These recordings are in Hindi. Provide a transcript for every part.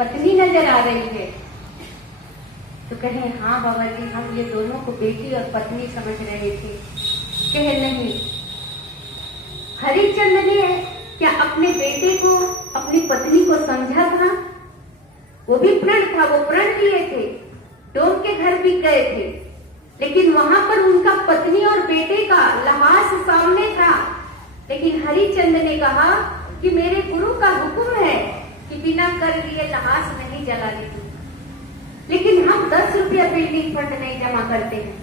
पत्नी नजर आ रही है। तो कहे हाँ बाबा जी, हम ये दोनों को बेटी और पत्नी समझ रहे थे। कहे नहीं, हरिश्चंद्र ने क्या अपने बेटे को, अपनी पत्नी को समझा था? वो भी प्रण था, वो प्रण लिए थे, डोम के घर भी गए थे, लेकिन वहां पर उनका पत्नी और बेटे का लहास सामने था। लेकिन हरिश्चंद्र ने कहा कि मेरे गुरु का हुक्म है कि बिना कर लिए लहास नहीं जलाने दूं। लेकिन हम 10 रुपया बिल्डिंग फंड नहीं जमा करते हैं,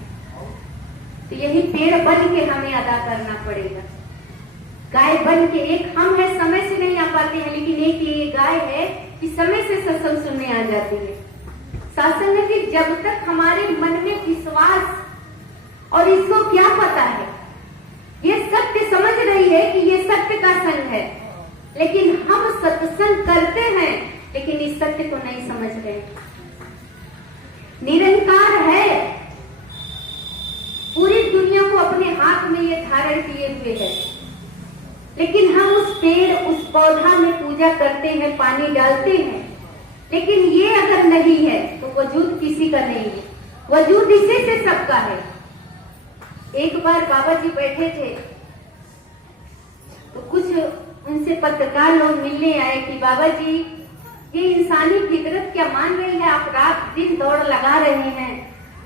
तो यही पेड़ बन के हमें अदा करना पड़ेगा। गाय बन के एक हम है, समय से नहीं आ पाते हैं, लेकिन एक ये गाय है कि समय से सत्संग सुनने आ जाती है। सत्संग है कि जब तक हमारे मन में विश्वास और इसको क्या पता है, ये सत्य समझ रही है कि ये सत्य का संग है, लेकिन हम सत्संग करते हैं लेकिन इस सत्य को नहीं समझ रहे। निरंकार है, पूरी दुनिया को अपने हाथ में ये धारण किए हुए है, लेकिन हम उस पेड़, उस पौधा में पूजा करते हैं, पानी डालते हैं, लेकिन ये अगर नहीं है तो वजूद किसी का नहीं है, वजूद इसी से सबका है। एक बार बाबा जी बैठे थे तो कुछ उनसे पत्रकार लोग मिलने आए कि बाबा जी, ये इंसानी फितरत क्या मान रही है? आप रात दिन दौड़ लगा रहे हैं,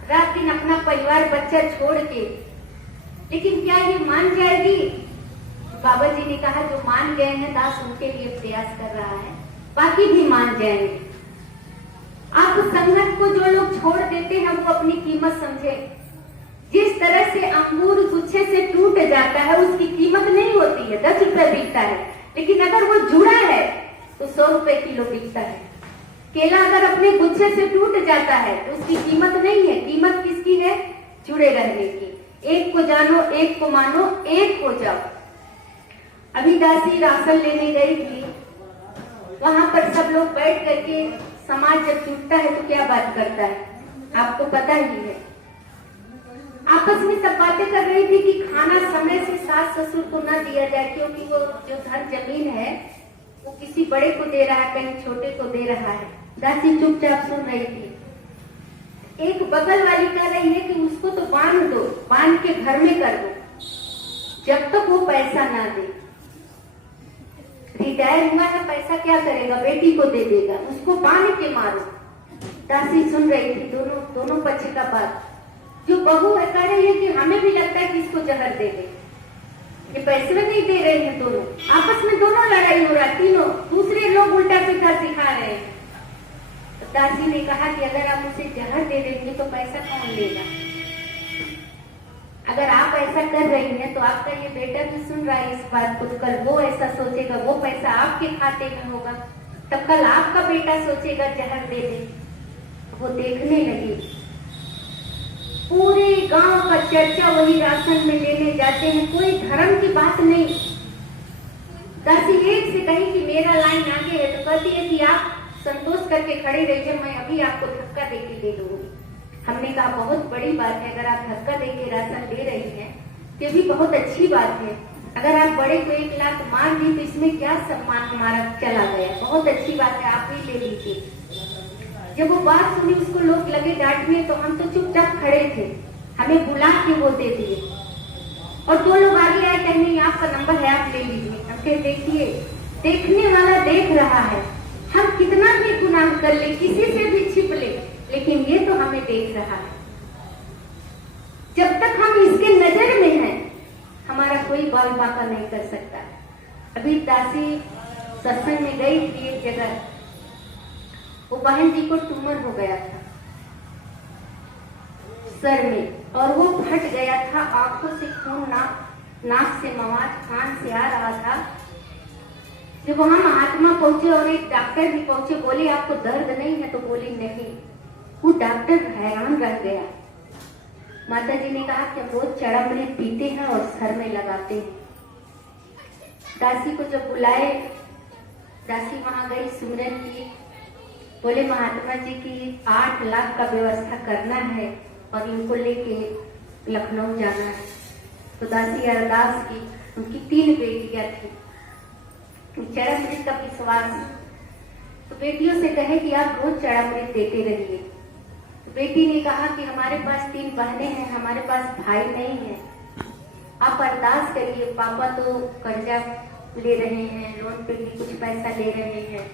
रात दिन अपना परिवार बच्चा छोड़ के, लेकिन क्या ये मान जाएगी? बाबा जी ने कहा जो मान गए हैं दास उनके लिए प्रयास कर रहा है, बाकी भी मान जाएंगे। आप संगत को जो लोग छोड़ देते हैं वो अपनी कीमत समझे। जिस तरह से अंगूर गुच्छे से टूट जाता है उसकी कीमत नहीं होती है, 10 रुपए बिकता है, लेकिन अगर वो जुड़ा है तो 100 रुपए किलो बिकता है। केला अगर अपने गुच्छे से टूट जाता है तो उसकी कीमत नहीं है, कीमत किसकी है? जुड़े रहने की। एक को जानो, एक को मानो, एक हो जाओ। अभी दासी राशन लेने गई थी, वहां पर सब लोग बैठ करके, समाज जब जुटता है तो क्या बात करता है आपको पता ही है। आपस में सब बातें कर रही थी कि खाना समय से सास ससुर को न दिया जाए, क्योंकि वो जो धन जमीन है वो किसी बड़े को दे रहा है, कहीं छोटे को दे रहा है। दासी चुपचाप सुन रही थी। एक बगल वाली कह रही है कि उसको तो बांध दो, बांध के घर में कर दो, जब तक वो पैसा ना दे। रिटायर हुआ है, पैसा क्या करेगा? बेटी को दे देगा, उसको बांध के मारो। दासी सुन रही थी दोनों पक्ष का बात। जो बहू है कह रही है कि हमें भी लगता है कि इसको जहर दे दे, ये पैसे में नहीं दे रहे हैं। दोनों आपस में दोनों लड़ाई हो रहा है, तीनों दूसरे लोग उल्टा सीधा सिखा रहे हैं। तो दासी ने कहा कि अगर आप उसे जहर दे देंगे तो पैसा कौन लेगा? अगर आप ऐसा कर रही हैं तो आपका ये बेटा भी सुन रहा है इस बात को, तो कल वो ऐसा सोचेगा, वो पैसा आपके खाते में होगा, तब कल आपका बेटा सोचेगा जहर दे दे। वो देखने लगी, पूरे गांव का चर्चा वही राशन में लेने जाते हैं, कोई धर्म की बात नहीं। दासी एक से कही कि मेरा लाइन आगे है, तो कहती है कि आप संतोष करके खड़े रहिए, मैं अभी आपको धक्का देके दे दूंगी। हमने कहा बहुत बड़ी बात है, अगर आप धक्का देके राशन ले रही हैं तो भी बहुत अच्छी बात है। अगर आप बड़े को 1 लाख मार दी तो इसमें क्या सम्मान हमारा चला गया, बहुत अच्छी बात है, आप ही ले लीजिए। जब वो बात सुनी उसको लोग लगे डांटने, तो हम तो चुपचाप खड़े थे, हमें बुला के वो दे दिए। और 2 लोग आगे आए, कहने आपका नंबर है आप ले लीजिए। हम कहे देखिए, देखने वाला देख रहा है, हम कितना भी गुनाह कर ले, किसी से भी छिप ले, लेकिन ये तो हमें देख रहा है। जब तक हम इसके नजर में हैं हमारा कोई बाल बांका नहीं कर सकता। अभी दासी सत्संग में गई थी एक जगह, वो बहन जी को ट्यूमर हो गया था सर में, और वो फट गया था, आंखों से खून, नाक से मवाद, कान से आ रहा था। जब वहां महात्मा पहुंचे और एक डॉक्टर भी पहुंचे, बोले आपको दर्द नहीं है? तो बोली नहीं। वो डॉक्टर हैरान रह गया। माता जी ने कहा कि रोज चढ़ामृत पीते हैं और सर में लगाते हैं। दासी को जब बुलाए, दासी वहां गई, सुमरन की, बोले महात्मा जी की 8 लाख का व्यवस्था करना है और इनको लेके लखनऊ जाना है। तो दासी अरदास की, उनकी 3 बेटियां थी, चरमृत का विश्वास तो बेटियों से कहे कि आप रोज चढ़ामृत देते रहिए। तो बेटी ने कहा कि हमारे पास 3 बहनें हैं, हमारे पास भाई नहीं है, आप अरदास करिए। पापा तो कर्जा ले रहे हैं, लोन पे भी कुछ पैसा ले रहे हैं।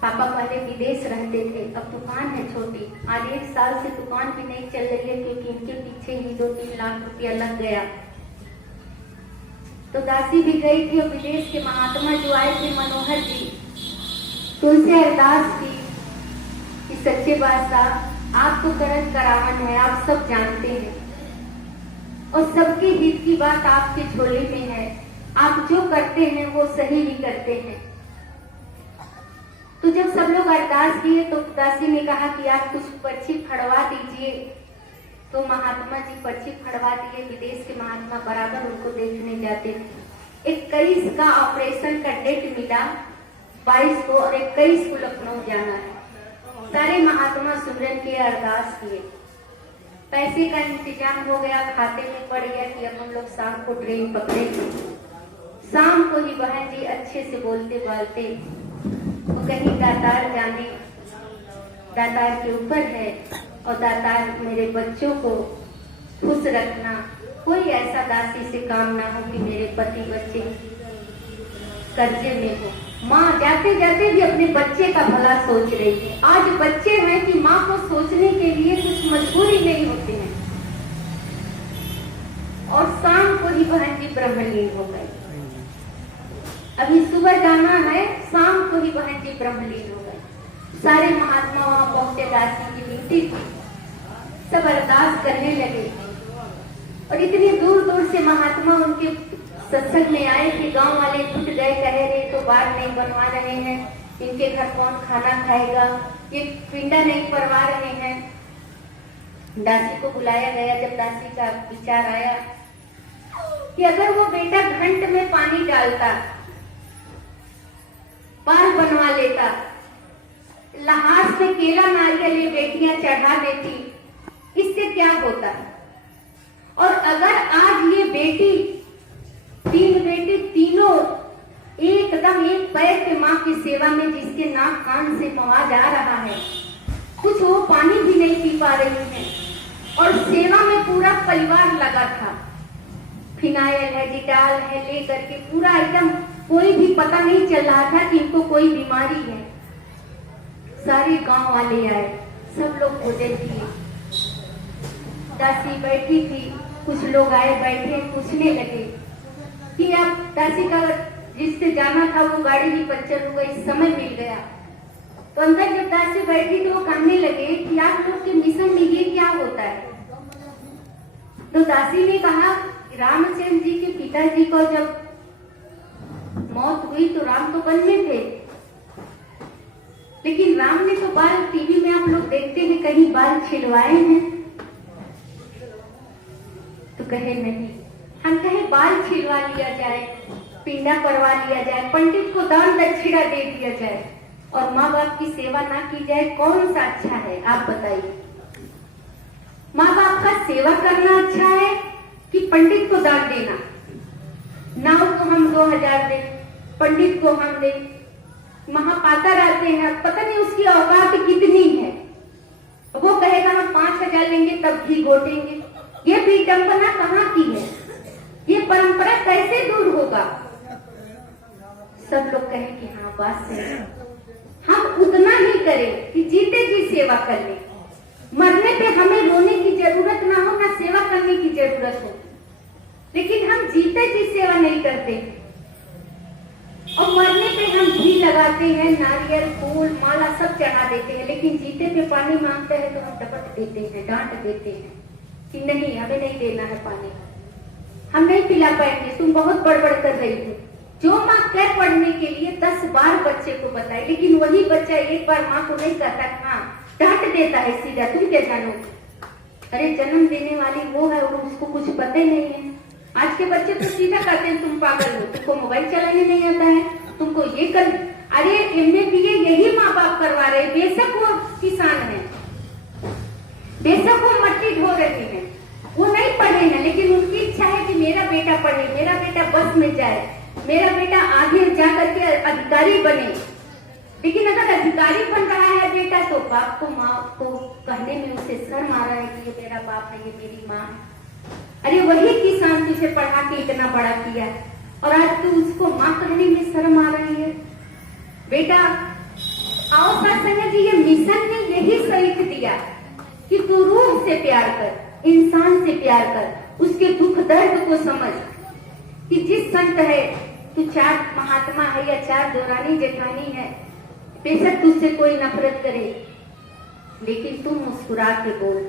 पापा पहले विदेश रहते थे, अब दुकान है छोटी, आज 1 साल से दुकान भी नहीं चल रही है क्योंकि इनके पीछे ही 2-3 लाख रुपया लग गया। तो दासी भी गई थी और विदेश के महात्मा जो आए थे मनोहर जी, तो उनसे अरदास की कि सच्चे बादशाह आप तो करत करावन है, आप सब जानते हैं और सबके हित की बात आपके झोले में है, आप जो करते हैं वो सही ही करते हैं। तो जब सब लोग अरदास किए तो दासी ने कहा कि आप कुछ पर्ची फड़वा दीजिए। तो महात्मा जी पर्ची फड़वा दिए। विदेश के महात्मा बराबर उनको देखने जाते थे। 21 का ऑपरेशन का डेट मिला, 22 को और 21 को लखनऊ जाना है। सारे महात्मा सुमरन किए, अरदास किए, पैसे का इंतजाम हो गया, खाते में पड़ गया कि अब हम लोग शाम को ट्रेन पकड़ेंगे। शाम को ही बहन जी अच्छे से बोलते बालते वो कहीं दातार जाने, दातार के ऊपर है और दातार मेरे बच्चों को खुश रखना, कोई ऐसा दासी से काम ना हो कि मेरे पति बच्चे कर्जे में हो। माँ जाते जाते भी अपने बच्चे का भला सोच रही है। आज बच्चे हैं कि माँ को सोचने के लिए कुछ मजबूरी नहीं होती है। और शाम को ही बहन जी ब्रह्मलीन हो गए। अभी सुबह जाना है, शाम को ही बहन जी ब्रह्मलीन हो गए। सारे महात्मा वहां पहुंचे, दासी की विनती थी, सब अरदास करने लगे। और इतनी दूर दूर से महात्मा उनके सत्संग में आए कि गांव वाले छूट गए, कह रहे तो बाढ़ नहीं बनवा रहे हैं, इनके घर कौन खाना खाएगा, ये पिंडा नहीं परवा रहे हैं। दासी को बुलाया गया। जब दासी का विचार आया कि अगर वो बेटा घंट में पानी डालता, बाल बनवा लेता, लहास में केला नारियल ये बेटियां चढ़ा देती, इससे क्या होता। और अगर आज ये बेटी, 3 बेटी तीनों एकदम एक पैर पे माँ की सेवा में, जिसके नाक कान से आवाज आ रहा है, कुछ वो पानी भी नहीं पी पा रही है और सेवा में पूरा परिवार लगा था। फिनाइल है, डिटाल है, लेकर के पूरा एकदम, कोई भी पता नहीं चल रहा था कि इनको कोई बीमारी है। सारे गांव वाले आए, सब लोग भोजन किए। दासी बैठी थी, कुछ लोग आए, बैठे, पूछने लगे कि अब दासी का जिससे जाना था वो गाड़ी भी पंचर हो गई, समय मिल गया। तो अंदर जब दासी बैठी तो वो कहने लगे कि आप लोग के मिशन में ये क्या होता है। तो दासी ने कहा, रामचंद्र जी के पिताजी को जब मौत हुई तो राम तो वन में थे, लेकिन राम ने तो बाल, टीवी में आप लोग देखते हैं, कहीं बाल छिलवाए हैं। तो कहे नहीं। हम कहे बाल छिलवा लिया जाए, पिंडा करवा लिया जाए, पंडित को दान दक्षिणा दे दिया जाए और माँ बाप की सेवा ना की जाए, कौन सा अच्छा है आप बताइए। माँ बाप का सेवा करना अच्छा है कि पंडित को दान देना। नाव को हम 2000 दें, पंडित को हम दें। महापातर आते हैं, पता नहीं उसकी औकात कितनी है, वो कहेगा हम 5000 लेंगे तब भी गोटेंगे। ये विडंबना कहाँ की है, ये परंपरा कैसे दूर होगा। सब लोग कहें कि हाँ बात सही है, हम उतना ही करें कि जीते जी सेवा कर ले। मरने पे हमें रोने की जरूरत ना हो, ना सेवा करने की जरूरत हो, लेकिन हम जीते जी सेवा नहीं करते और मरने पे हम घी लगाते हैं, नारियल, फूल, माला सब चढ़ा देते हैं, लेकिन जीते पे पानी मांगते हैं तो हम डपट देते हैं, डांट देते हैं कि नहीं हमें नहीं देना है पानी, हम नहीं पिला पाएंगे, तुम बहुत बड़बड़ कर रही हो। जो माँ कह पढ़ने के लिए 10 बार बच्चे को बताए, लेकिन वही बच्चा एक बार माँ को नहीं कहता, हाँ डांट देता है सीधा, तुम क्या जानो। अरे जन्म देने वाली वो है और उसको कुछ पता ही नहीं है। आज के बच्चे तो सीधा कहते हैं तुम पागल हो, तुमको मोबाइल चलाने नहीं आता है, तुमको ये कर। अरे MA BA यही माँ बाप करवा रहे, बेशक वो किसान है, बेशक वो मट्टी ढो रहे हैं, वो नहीं पढ़े हैं, लेकिन उनकी इच्छा है कि मेरा बेटा पढ़े, मेरा बेटा बस में जाए, मेरा बेटा आगे जा करके अधिकारी बने। लेकिन अगर अधिकारी बन रहा है बेटा तो बाप को माँ को कहने में उसे शर्म आ रहा है कि ये मेरा बाप है, ये मेरी माँ है। अरे वही किसान तुझे पढ़ा के इतना बड़ा किया और आज तू उसको माँ कहने में शर्म आ रही है। बेटा आओ सत्संग जी, ये मिशन ने यही सीख दिया कि तू रूह से प्यार कर, इंसान से प्यार कर, उसके दुख दर्द को समझ कि जिस संत है, तू 4 महात्मा है या 4 दौरानी जेठानी है, बेशक तुझसे कोई नफरत करे लेकिन तू मुस्कुरा के बोल,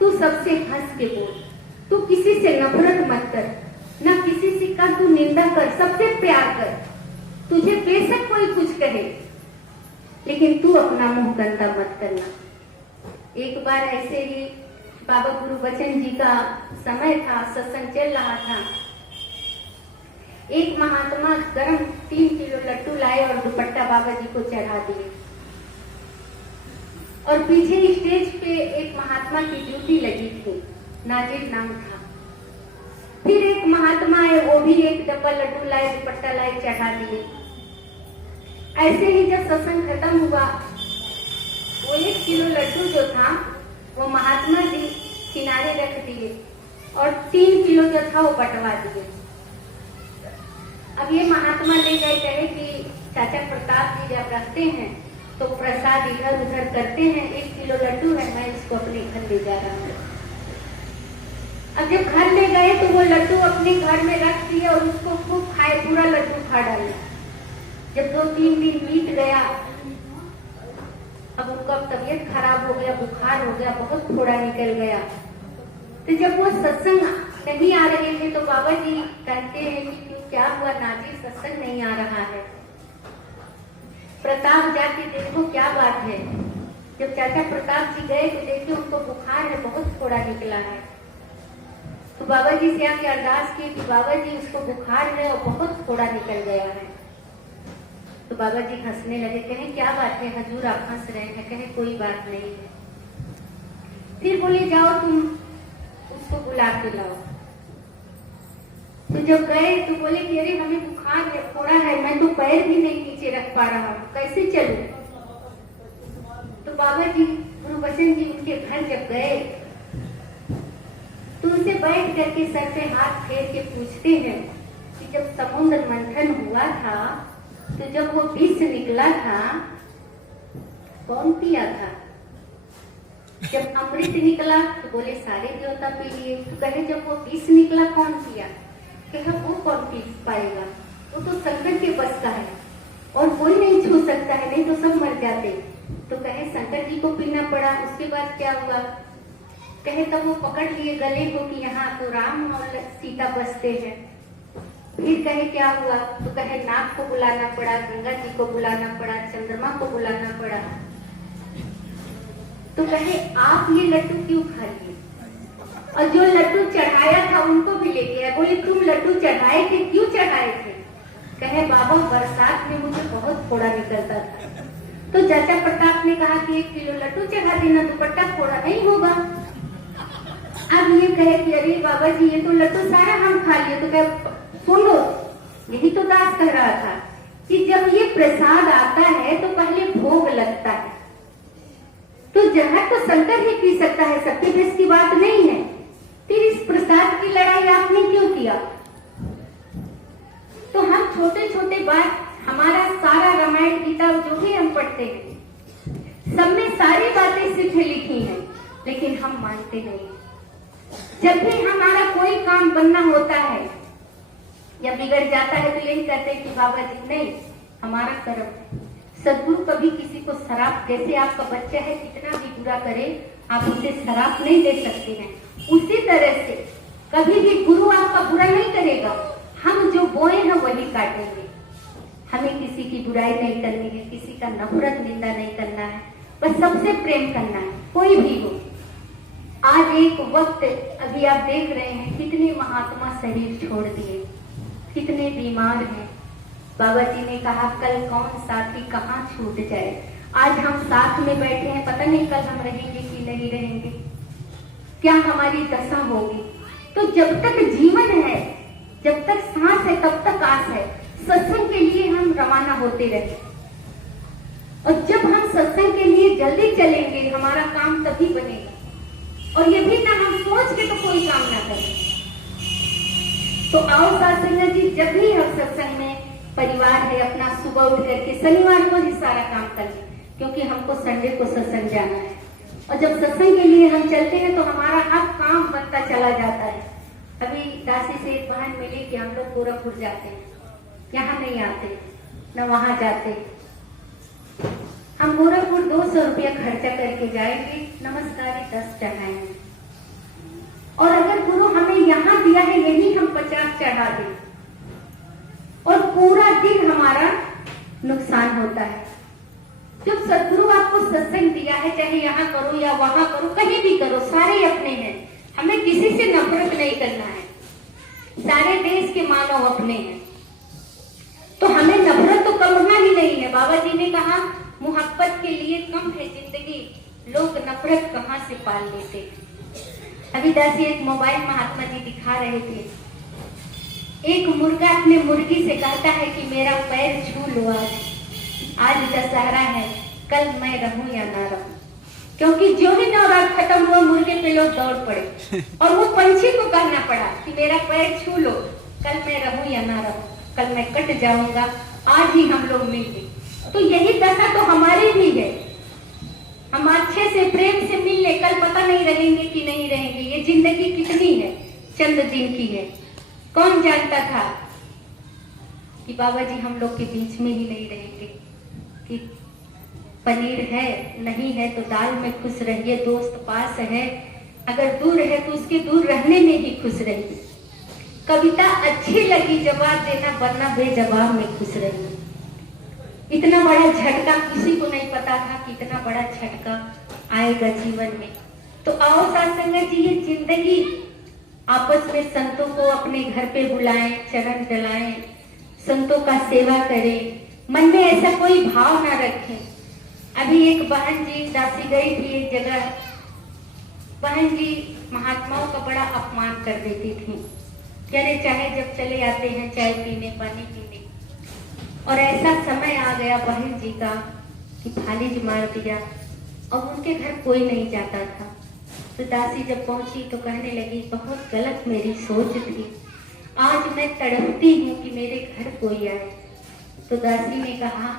तू सबसे हंस के बोल, तू किसी से नफरत मत कर, ना किसी से का तू निंदा कर, सबसे प्यार कर। तुझे बेशक कोई कुछ कहे लेकिन तू अपना मुंह गंदा मत करना। एक बार ऐसे ही बाबा गुरुबचन जी का समय था, सत्संग चल रहा था। एक महात्मा गरम 3 किलो लड्डू लाए और दुपट्टा बाबा जी को चढ़ा दिए और पीछे स्टेज पे एक महात्मा की ड्यूटी लगी थी, नाजिर नाम था। फिर एक महात्मा है, वो भी एक डब्बा लड्डू लाए, दुपट्टा लाए, चढ़ा दिए। ऐसे ही जब सत्संग खत्म हुआ, वो 1 किलो लड्डू जो था वो महात्मा जी किनारे रख दिए और 3 किलो जो था वो बंटवा दिए। अब ये महात्मा ले गए, कहे कि चाचा प्रताप जी जब रखते हैं तो प्रसाद इधर उधर करते हैं, 1 किलो लड्डू है, मैं इसको अपने घर ले जा रहा हूँ। अब जब घर ले गए तो वो लड्डू अपने घर में रख दिए और उसको खूब खाए, पूरा लड्डू खा डाले। जब 2-3 दिन बीत गया, अब उनका तबीयत खराब हो गया, बुखार हो गया, बहुत फोड़ा निकल गया। तो जब वो सत्संग नहीं आ रहे थे तो बाबा जी कहते हैं कि क्यों, क्या हुआ नाजी, सत्संग नहीं आ रहा है? प्रताप जाके देखो क्या बात है। जब चाचा प्रताप जी गए तो देखिए उनको बुखार है, बहुत फोड़ा निकला है। तो बाबा जी से आके अरदास की कि बाबा जी उसको बुखार है और बहुत फोड़ा निकल गया है। तो बाबा जी हंसने लगे, कहे क्या बात है हजूर आप हंस रहे हैं? कहे कोई बात नहीं है। फिर बोले जाओ तुम उसको बुला के लाओ। तो जब गए तो बोले कि अरे हमें बुखार है, फोड़ा है, मैं तो पैर भी नहीं नीचे रख पा रहा हूँ, कैसे चलूं? तो बाबा जी गुरुबचन जी उनके घर जब गए तो उनसे बैठ करके सर पे हाथ फेर के पूछते हैं कि जब समुद्र मंथन हुआ था तो जब वो विष निकला था कौन पिया था? जब अमृत निकला तो बोले सारे देवता पी लिए। तो कहे जब वो विष निकला कौन पिया? कहे वो कौन पी पाएगा, वो तो शंकर के बस का है और कोई नहीं छू सकता है, नहीं तो सब मर जाते। तो कहे शंकर जी को पीना पड़ा। उसके बाद क्या हुआ? कहे तब वो पकड़ लिए गले को कि यहाँ तो राम और सीता बसते हैं। फिर कहे क्या हुआ? तो कहे नाग को बुलाना पड़ा, गंगा जी को बुलाना पड़ा, चंद्रमा को बुलाना पड़ा। तो कहे आप ये लड्डू क्यों खा लिए? और जो लड्डू चढ़ाया था उनको भी ले गया। बोले तुम लड्डू चढ़ाए थे, क्यों चढ़ाए थे? कहे बाबा बरसात में मुझे बहुत फोड़ा निकलता था। तो चाचा प्रताप ने कहा कि 1 किलो लड्डू चढ़ा देना, दुपट्टा फोड़ा नहीं होगा। अब ये कहे कि अरे बाबा जी ये तो लड्डू सारा हम खा लिए। तो कहे सुनो, यही तो दास कह रहा था कि जब ये प्रसाद आता है तो पहले भोग लगता है, तो जहर तो शंकर ही पी सकता है, सबके बस की बात नहीं है। फिर इस प्रसाद की लड़ाई आपने क्यों किया? तो हम छोटे छोटे बात, हमारा सारा रामायण गीता जो भी हम पढ़ते हैं सब में सारी बातें सिर्फ लिखी हैं, लेकिन हम मानते नहीं। जब भी हमारा कोई काम बनना होता है या बिगड़ जाता है तो यही कहते हैं कि बाबा जी नहीं, हमारा कर्म है। सदगुरु कभी किसी को शराप, जैसे आपका बच्चा है कितना भी बुरा करे आप उसे शराप नहीं दे सकते हैं, उसी तरह से कभी भी गुरु आपका बुरा नहीं करेगा। हम जो बोए हैं वही काटेंगे। हमें किसी की बुराई नहीं करनी है, किसी का नफरत निंदा नहीं करना है, बस सबसे प्रेम करना है, कोई भी हो। आज एक वक्त अभी आप देख रहे हैं कितने महात्मा शरीर छोड़ दिए, कितने बीमार हैं। बाबा जी ने कहा कल कौन साथी कहाँ छूट जाए। आज हम साथ में बैठे हैं, पता नहीं कल हम रहेंगे कि नहीं रहेंगे, क्या हमारी दशा होगी। तो जब तक जीवन है, जब तक सांस है, तब तक आस है। सत्संग के लिए हम रवाना होते रहे। और जब हम सत्संग के लिए जल्दी चलेंगे हमारा काम तभी बनेगा, और ये भी ना हम सोच के तो कोई काम ना करें। तो आओ साथ संगत जी, जब भी हम सत्संग में परिवार है अपना सुबह उठ करके शनिवार को ही सारा काम करें, क्योंकि हमको संडे को सत्संग जाना है। और जब सत्संग के लिए हम चलते हैं तो हमारा हर काम बनता चला जाता है। अभी दासी से एक बहन मिली कि हम लोग गोरखपुर जाते हैं, यहाँ नहीं आते न वहां जाते। हम गोरखपुर 200 रुपया खर्चा करके जाएंगे, नमस्कारी 10 चढ़ाएंगे, और अगर गुरु हमें यहाँ दिया है यही हम 50 चढ़ा दें, और पूरा दिन हमारा नुकसान होता है। जब सदगुरु आपको सत्संग दिया है, चाहे यहाँ करो या वहां करो, कहीं भी करो, सारे अपने हैं, हमें किसी से नफरत नहीं करना है, सारे देश के मानव अपने हैं, तो हमें नफरत तो करना ही नहीं है। बाबा जी ने कहा मोहब्बत के लिए कम है जिंदगी, लोग नफरत कहाँ से पाल लेते। अभी दासी एक मोबाइल महात्मा जी दिखा रहे थे, एक मुर्गा अपने मुर्गी से कहता है कि मेरा पैर छू लो, आज दशहरा है, कल मैं रहूं या ना रहूं। क्योंकि जो ही नवरात्र खत्म हुआ मुर्गे पे लोग दौड़ पड़े, और वो पंछी को कहना पड़ा कि मेरा पैर छू लो, कल मैं रहूं या ना रहूं, कल मैं कट जाऊंगा, आज ही हम लोग मिल गए। तो यही दशा तो हमारी भी है, हम अच्छे से प्रेम से मिल ले, कल पता नहीं रहेंगे कि नहीं रहेंगे। ये जिंदगी कितनी है, चंद दिन की है। कौन जानता था कि बाबा जी हम लोग के बीच में ही नहीं रहेंगे, कि पनीर है नहीं है तो दाल में खुश रहिए, दोस्त पास है अगर दूर है तो उसके दूर रहने में ही खुश रहिए। कविता अच्छी लगी जवाब देना, वरना बेजवाब में खुश रहिए। इतना बड़ा झटका किसी को नहीं पता था कि इतना बड़ा झटका आएगा जीवन में। तो आओ साथ संगत जी, ये जिंदगी आपस में संतों को अपने घर पे बुलाएं, चरण डलाएं, संतों का सेवा करें, मन में ऐसा कोई भाव ना रखें। अभी एक बहन जी दासी गई थी एक जगह, बहन जी महात्माओं का बड़ा अपमान कर देती थी, कहने चाहे जब चले आते हैं चाय पीने पानी पीने, और ऐसा समय आ गया बहन जी का कि फालिज मार दिया और उनके घर कोई नहीं जाता था। तो दासी जब पहुंची तो कहने लगी बहुत गलत मेरी सोच थी, आज मैं तड़पती हूँ कि मेरे घर कोई आए। तो दासी ने कहा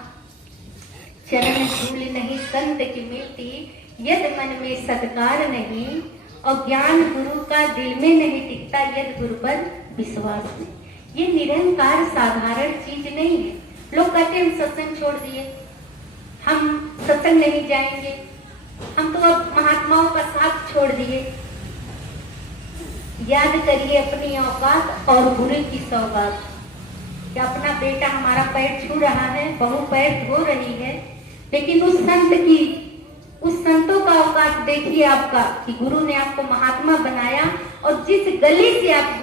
चरण धूल नहीं संत की मिलती, यद मन में सत्कार नहीं, और ज्ञान गुरु का दिल में नहीं टिकता, यद गुरु पर विश्वास नहीं। ये निरंकार साधारण चीज नहीं है। लोग कहते हैं हम सत्संग छोड़ दिए, हम सत्संग नहीं जाएंगे, हम तो अब महात्माओं का साथ छोड़ दिए। याद करिए अपनी औकात और बुरे की सौगात। क्या अपना बेटा हमारा पैर छू रहा है, बहू पैर धो रही है, लेकिन उस संत की, उस संतों का औकात देखिए आपका कि गुरु ने आपको महात्मा बनाया, और जिस गली से आप